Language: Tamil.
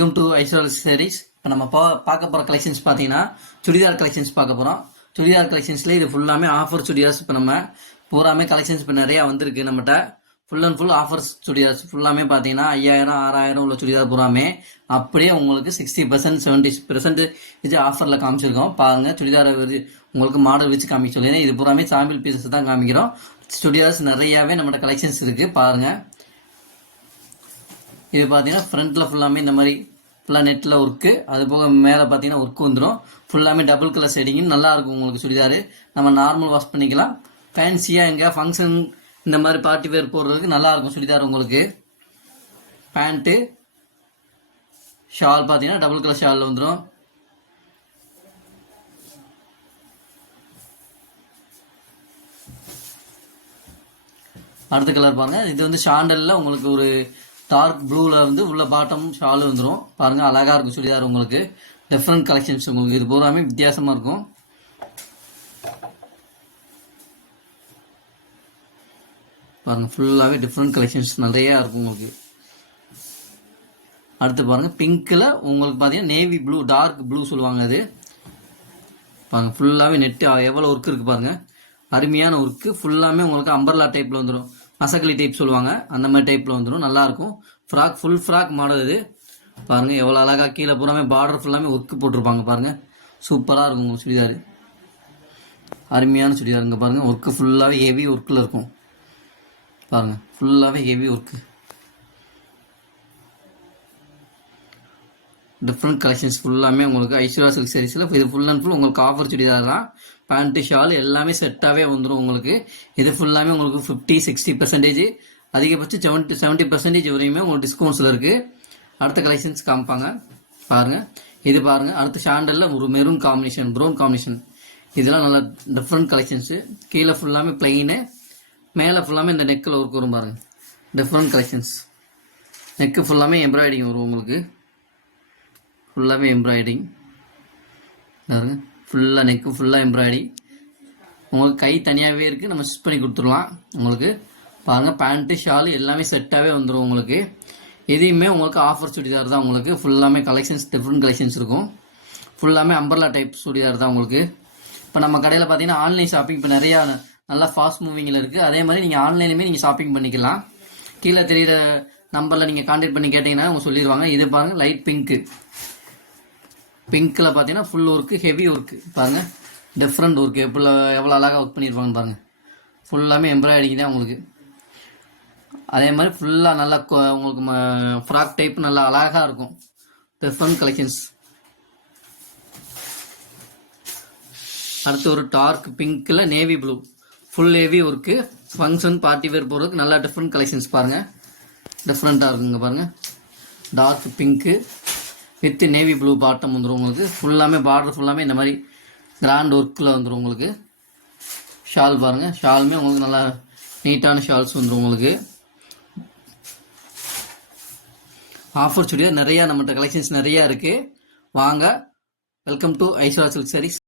Welcome to Aishwarya saris. இப்போ நம்ம பார்க்க போகிற கலெக்ஷன்ஸ் பார்த்தீங்கன்னா சுடிதார் கலெக்ஷன்ஸ் பார்க்க போகிறோம். சுடிதார் கலெக்ஷன்ஸ்ல இது ஃபுல்லாமே ஆஃபர் சுடிதார்ஸ். இப்போ நம்ம பூராமே கலெக்ஷன்ஸ் இப்போ நிறையா வந்திருக்கு நம்மகிட்ட. Full and full offers chudidars ஃபுல்லாமே பார்த்தீங்கன்னா 5000 6000 உள்ள சுடிதார் பூராமே அப்படியே உங்களுக்கு 60% 70% இது ஆஃபரில் காமிச்சிருக்கோம். பாருங்க சுடிதார் உங்களுக்கு மாடல் வச்சு காமிக்க சொல்லி இது பூராமே சாம்பிள் பீசஸ் தான் காமிக்கிறோம். சுடிதார்ஸ் நிறையாவே நம்மகிட்ட கலெக்ஷன்ஸ் இருக்கு பாருங்க. இது பார்த்தீங்கன்னா ஃப்ரண்ட்ல ஃபுல்லாமே இந்த மாதிரி ஃபுல்லாக நெட்டில் ஒர்க்கு, அது போக மேலே பார்த்தீங்கன்னா ஒர்க்கு வந்துடும். ஃபுல்லாமே டபுள் கலர் ஷேடிங் நல்லா இருக்கும் உங்களுக்கு சுடிதார். நம்ம நார்மல் வாஷ் பண்ணிக்கலாம். ஃபேன்சியாக எங்கே ஃபங்க்ஷன் இந்த மாதிரி பார்ட்டி வேர் போடுறதுக்கு நல்லா இருக்கும் சுடிதார் உங்களுக்கு. பேண்ட்டு ஷால் பார்த்தீங்கன்னா டபுள் கலர் ஷாலில் வந்துடும். அடுத்த கலர் பாருங்க. இது வந்து சாண்டல்ல உங்களுக்கு ஒரு டார்க் ப்ளூல வந்து உள்ள பாட்டம் ஷால் வந்துடும். பாருங்க அழகா இருக்கும் சுடிதார் உங்களுக்கு. டிஃப்ரெண்ட் கலெக்ஷன்ஸ் உங்களுக்கு இது பூராமே வித்தியாசமா இருக்கும். பாருங்க ஃபுல்லாவே டிஃப்ரெண்ட் கலெக்ஷன்ஸ் நிறைய இருக்கும் உங்களுக்கு. அடுத்து பாருங்க பிங்க்ல உங்களுக்கு பாத்தீங்கன்னா நேவி ப்ளூ டார்க் ப்ளூ சொல்லுவாங்க. அது பாருங்க ஃபுல்லாவே நெட் எவ்வளவு ஒர்க் இருக்கு பாருங்க. அருமையான ஒர்க்கு. ஃபுல்லாமே உங்களுக்கு அம்பர்லா டைப்ல வந்துடும். மசக்கலி டைப் சொல்லுவாங்க, அந்த மாதிரி டைப்ல வந்துடும். நல்லா இருக்கும். ஃப்ராக் ஃபுல் ஃப்ராக் மாடல் இது. பாருங்க எவ்வளவு அழகா கீழே பூராமே பார்டர் ஃபுல்லாமே ஒர்க்கு போட்டிருப்பாங்க பாருங்க. சூப்பரா இருக்கும் சுடிதார். அருமையான சுடிதாருங்க பாருங்க. ஒர்க்கு ஃபுல்லாவே ஹெவி ஒர்க்ல இருக்கும். பாருங்க ஃபுல்லாவே ஹெவி ஒர்க்கு. டிஃப்ரெண்ட் கலெக்ஷன்ஸ் ஃபுல்லாமே உங்களுக்கு ஐஸ்வர்யா சில்க் சாரீஸ்ல இது ஃபுல் அண்ட் ஃபுல் உங்களுக்கு ஆஃபர் சுடிதார் தான். பேண்ட்டு ஷால் எல்லாமே செட்டாகவே வந்துடும் உங்களுக்கு. இது ஃபுல்லாமே உங்களுக்கு 50-60% அதிகபட்சம் 70% வரையுமே உங்களுக்கு டிஸ்கவுண்ட்ஸில் இருக்குது. அடுத்த கலெக்ஷன்ஸ் காமிப்பாங்க பாருங்க. இது பாருங்க அடுத்த சாண்டலில் ஒரு மெரூன் காம்பினேஷன் ப்ரௌன் காம்பினேஷன். இதெல்லாம் நல்லா டிஃப்ரெண்ட் கலெக்ஷன்ஸு. கீழே ஃபுல்லாமே பிளெயினு, மேலே ஃபுல்லாமே இந்த நெக்கில் ஒர்க் வரும் பாருங்க. Different collections. நெக்கு ஃபுல்லாமே எம்ப்ராய்டிங் வரும் உங்களுக்கு. ஃபுல்லாகவே எம்ப்ராய்டிங் பாருங்க. ஃபுல்லாக நெக்கு ஃபுல்லாக எம்ப்ராய்டிங். உங்களுக்கு கை தனியாகவே இருக்குது, நம்ம ஸ்டிச் பண்ணி கொடுத்துடலாம் உங்களுக்கு. பாருங்கள் பேண்ட்டு ஷால் எல்லாமே செட்டாகவே வந்துடும் உங்களுக்கு. எதையுமே உங்களுக்கு ஆஃபர் சுடிதார் தான் உங்களுக்கு. ஃபுல்லாமே கலெக்ஷன்ஸ் டிஃப்ரெண்ட் கலெக்ஷன்ஸ் இருக்கும். ஃபுல்லாமே அம்பர்லா டைப் சுடிதார் தான் உங்களுக்கு. இப்போ நம்ம கடையில் பார்த்தீங்கன்னா ஆன்லைன் ஷாப்பிங் இப்போ நிறையா நல்லா ஃபாஸ்ட் மூவிங்கில் இருக்குது. அதே மாதிரி நீங்கள் ஆன்லைனுமே நீங்கள் ஷாப்பிங் பண்ணிக்கலாம். கீழே தெரியிற நம்பரில் நீங்கள் கான்டாக்ட் பண்ணி கேட்டிங்கன்னா அவங்க சொல்லிடுவாங்க. இது பாருங்கள் லைட் பிங்க்கு. பிங்க்ல பார்த்தீங்கன்னா ஃபுல் ஒர்க்கு ஹெவி ஒர்க்கு. பாருங்க டிஃப்ரெண்ட் ஒர்க்கு எவ்வளோ அழகாக ஒர்க் பண்ணியிருப்பாங்க பாருங்க. ஃபுல்லாமே எம்ப்ராய்டிங் தான் உங்களுக்கு. அதே மாதிரி ஃபுல்லாக நல்லா உங்களுக்கு ஃப்ராக் டைப் நல்லா அழகாக இருக்கும். Different collections. அடுத்து ஒரு டார்க் பிங்க்ல navy blue full heavy work. Function party wear போகிறதுக்கு நல்லா டிஃப்ரெண்ட் கலெக்ஷன்ஸ் பாருங்க. டிஃப்ரெண்ட்டாக இருக்குங்க பாருங்க. Dark pink with navy blue bottom வந்துடும் உங்களுக்கு. ஃபுல்லாமே பார்டர் ஃபுல்லாமே இந்த மாதிரி கிராண்ட் ஒர்க்கில் வந்துடும் உங்களுக்கு. ஷால் பாருங்கள். ஷாலுமே உங்களுக்கு நல்லா நீட்டான ஷால்ஸ் வந்துடும் உங்களுக்கு. ஆஃபர் சுடிதார் நிறையா நம்மகிட்ட கலெக்ஷன்ஸ் நிறையா இருக்குது. வாங்க. Welcome to Aishwarya silk saris.